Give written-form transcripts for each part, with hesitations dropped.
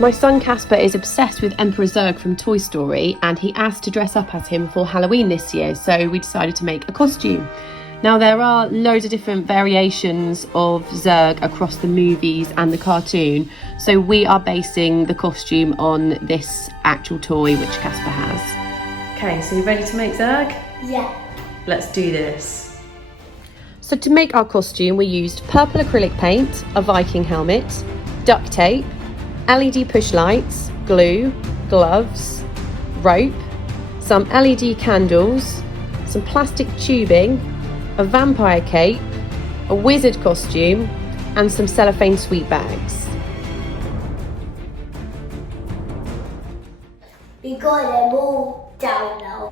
My son Casper is obsessed with Emperor Zurg from Toy Story, and he asked to dress up as him for Halloween this year, so we decided to make a costume. Now there are loads of different variations of Zurg across the movies and the cartoon, so we are basing the costume on this actual toy which Casper has. Okay, so you ready to make Zurg? Yeah. Let's do this. So to make our costume we used purple acrylic paint, a Viking helmet, duct tape, LED push lights, glue, gloves, rope, some LED candles, some plastic tubing, a vampire cape, a wizard costume, and some cellophane sweet bags. We got them all down now.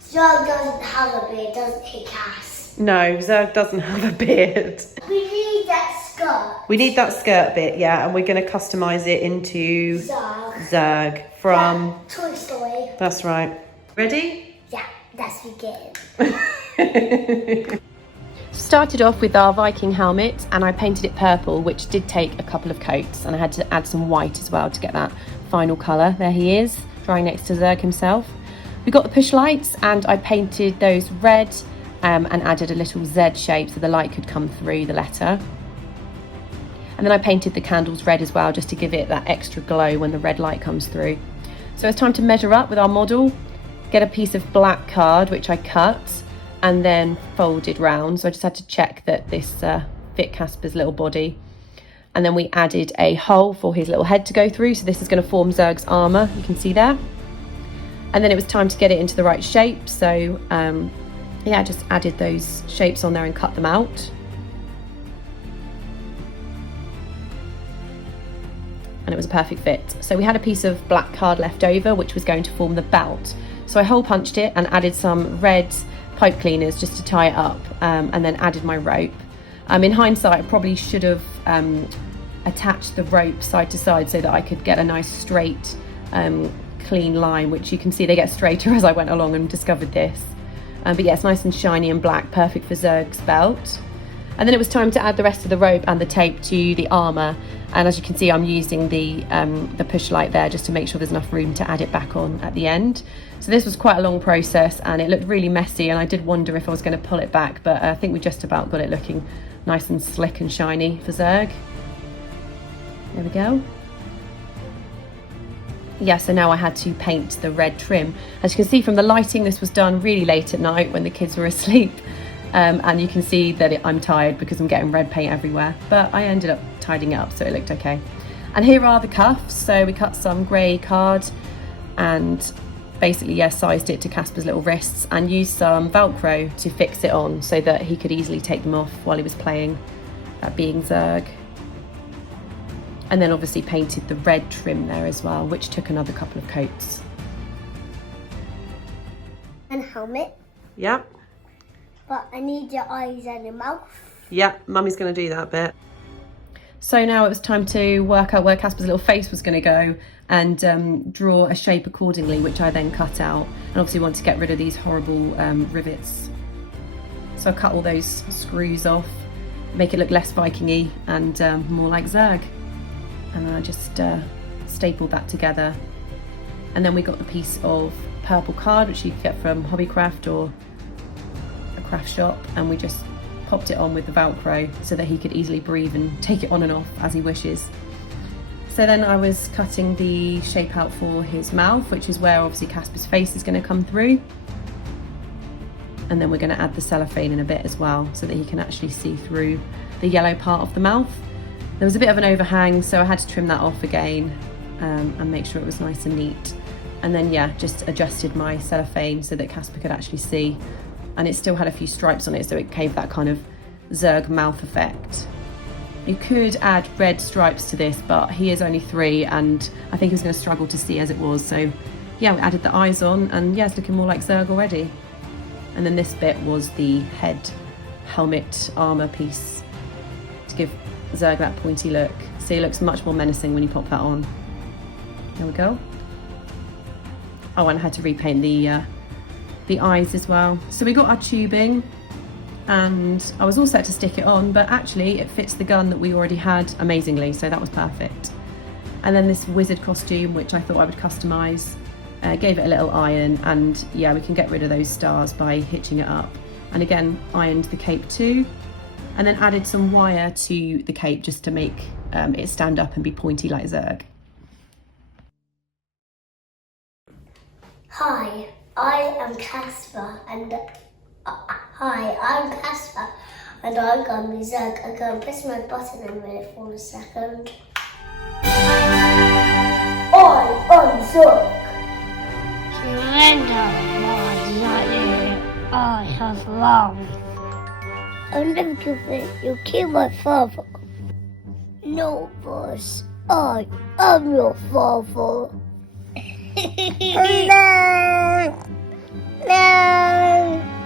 Zurg doesn't have a beard, doesn't he, Cass? No, Zurg doesn't have a beard. We need that skirt. We need that skirt bit, yeah, and we're going to customise it into Zurg from... Yeah, Toy Story. That's right. Ready? Yeah, let's begin. Started off with our Viking helmet and I painted it purple, which did take a couple of coats, and I had to add some white as well to get that final colour. There he is, drying next to Zurg himself. We got the push lights and I painted those red and added a little Z shape so the light could come through the letter. And then I painted the candles red as well, just to give it that extra glow when the red light comes through. So it's time to measure up with our model, get a piece of black card which I cut and then folded round. So I just had to check that this fit Casper's little body. And then we added a hole for his little head to go through. So this is going to form Zurg's armour, you can see there. And then it was time to get it into the right shape. So yeah, I just added those shapes on there and cut them out. And it was a perfect fit. So we had a piece of black card left over, which was going to form the belt. So I hole punched it and added some red pipe cleaners just to tie it up, and then added my rope. In hindsight, I probably should have attached the rope side to side so that I could get a nice straight, clean line, which you can see they get straighter as I went along and discovered this. But yeah, it's nice and shiny and black, perfect for Zurg's belt. And then it was time to add the rest of the rope and the tape to the armour. And as you can see, I'm using the push light there just to make sure there's enough room to add it back on at the end. So this was quite a long process and it looked really messy, and I did wonder if I was going to pull it back, but I think we just about got it looking nice and slick and shiny for Zurg. There we go. Yeah, so now I had to paint the red trim. As you can see from the lighting, this was done really late at night when the kids were asleep. And you can see that I'm tired because I'm getting red paint everywhere, but I ended up tidying it up so it looked okay. And here are the cuffs. So we cut some grey card and basically, yeah, sized it to Casper's little wrists and used some Velcro to fix it on so that he could easily take them off while he was playing at being Zurg. And then obviously painted the red trim there as well, which took another couple of coats. And helmet. Yep. But I need your eyes and your mouth. Yeah, Mummy's going to do that bit. So now it was time to work out where Casper's little face was going to go and draw a shape accordingly, which I then cut out. And obviously want to get rid of these horrible rivets. So I cut all those screws off, make it look less Viking-y and more like Zurg. And then I just stapled that together. And then we got the piece of purple card, which you could get from Hobbycraft or a craft shop, and we just popped it on with the Velcro so that he could easily breathe and take it on and off as he wishes. So then I was cutting the shape out for his mouth, which is where obviously Casper's face is going to come through. And then we're going to add the cellophane in a bit as well so that he can actually see through the yellow part of the mouth. There was a bit of an overhang, so I had to trim that off again and make sure it was nice and neat. And then yeah, just adjusted my cellophane so that Casper could actually see. And it still had a few stripes on it, so it gave that kind of Zurg mouth effect. You could add red stripes to this, but he is only 3 and I think he was going to struggle to see as it was. So yeah, we added the eyes on and yeah, it's looking more like Zurg already. And then this bit was the head helmet armour piece to give Zurg that pointy look. So he looks much more menacing when you pop that on. There we go. Oh, and I had to repaint the eyes as well. So we got our tubing and I was all set to stick it on, but actually it fits the gun that we already had amazingly, so that was perfect. And then this wizard costume, which I thought I would customise, gave it a little iron, and yeah, we can get rid of those stars by hitching it up. And again, ironed the cape too, and then added some wire to the cape just to make it stand up and be pointy like Zurg. Hi, I am Casper, and I'm going to be Zurg. I'm going to press my button in a minute for a second. I am Zurg. Surrender, my daddy. I have loved. I'll never give it. You kill my father. No, boss. I am your father. No. No.